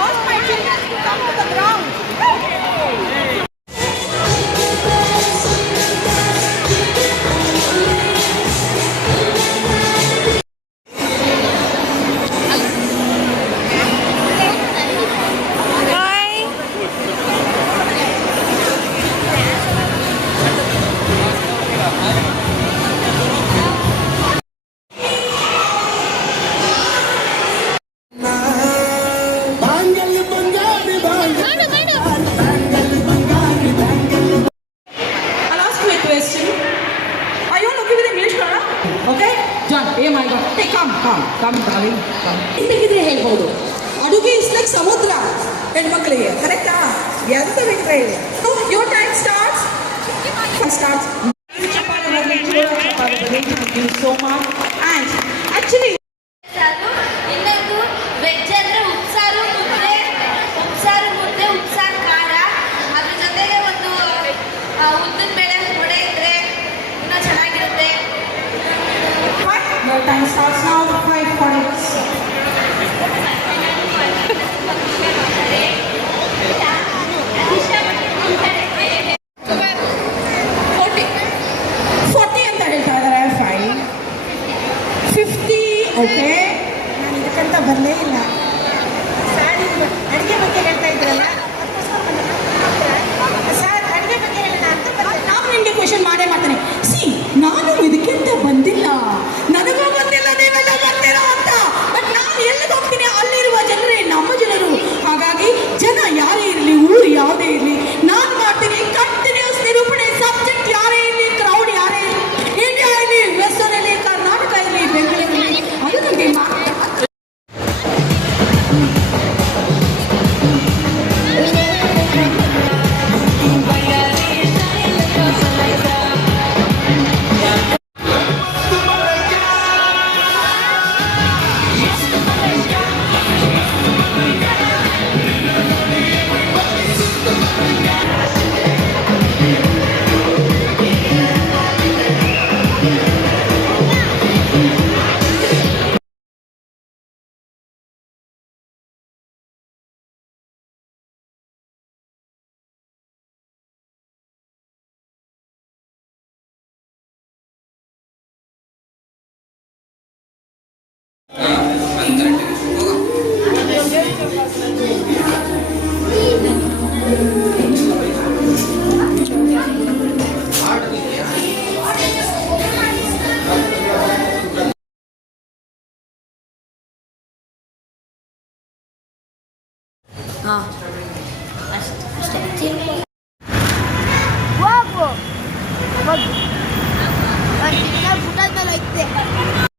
toss my fingers to come to the ground. ಇಂತಿದ್ರೆ ಹೇಳ್ಬೋದು ಅಡುಗೆ is like ಸಮುದ್ರ ಹೆಣ್ಮಕ್ಳಿಗೆ ಕರೆಕ್ಟಾ ಎಂತ ಬಿಟ್ರೆ your time starts so much and actually ಇನ್ನೊಂದು ವೆಜ್ ಅಂದರೆ ಉಪ್ಸಾರು ಮುದ್ದೆ ಉಪ್ಸಾರು ಖಾರ ಅದ್ರ ಜೊತೆಗೆ ಒಂದು ಉದ್ದಿನ ಬೇಳೆ ವಡೆ ಇದ್ರೆ ಇನ್ನೂ ಚೆನ್ನಾಗಿರುತ್ತೆ. Your time starts now. 5:40. ಅಂತ ಹೇಳ್ತಾ ಇದ್ದಾರೆ 50 ಓಕೆ ನಾನು ಇದಕ್ಕಂತ ಬರಲೇ ಇಲ್ಲ ಅಡುಗೆ ಬಗ್ಗೆ ಹೇಳ್ತಾ ಇದ್ರಲ್ಲ ಸರ್ ಅಡುಗೆ ಬಗ್ಗೆ ಹೇಳೋಣ ಅಂತ ನಾನು ನಿಮಗೆ ಕ್ವೆಶನ್ ಮಾಡೇ ಮಾಡ್ತೇನೆ ಸಿ ನಾನು ಇದಕ್ಕಿಂತ ಬಂದಿಲ್ಲ ನನಗೂ ಬಂದಿಲ್ಲ ನೀವೆಲ್ಲ ಬರ್ತೀರಾ ಅಂತ ಬಟ್ ನಾನು ಎಲ್ಲಿಗೆ ಹೋಗ್ತೀನಿ ಅಲ್ಲಿರುವ ಜನರೇ ನಮ್ಮ ಜನರು ಹಾಗಾಗಿ ಜನ ಯಾರೇ ಇರಲಿ ಊರು ಯಾವುದೇ ಇರಲಿ ನಾನು ಮಾಡ್ತೀನಿ ಕಂಟಿನ್ಯೂಸ್ ನಿರೂಪಣೆ ಸಬ್ಜೆಕ್ಟ್ ಯಾರೇ ಇರಲಿ ಕ್ರೌಡ್ ಯಾರೇ ಇರಲಿ ಇಂಡಿಯಾ ಇರಲಿ ವೆಸ್ಟರ್ನ್ ಇರಲಿ ಕರ್ನಾಟಕ ಇರಲಿ ಬೆಂಗಳೂರು ಇರಲಿ ಅದು ನನಗೆ ಅಷ್ಟೇ ಹೋಗು ಒಂದು ಗಿಡ ಗುಡ್ಡದ ಮೇಲೆ ಐತೆ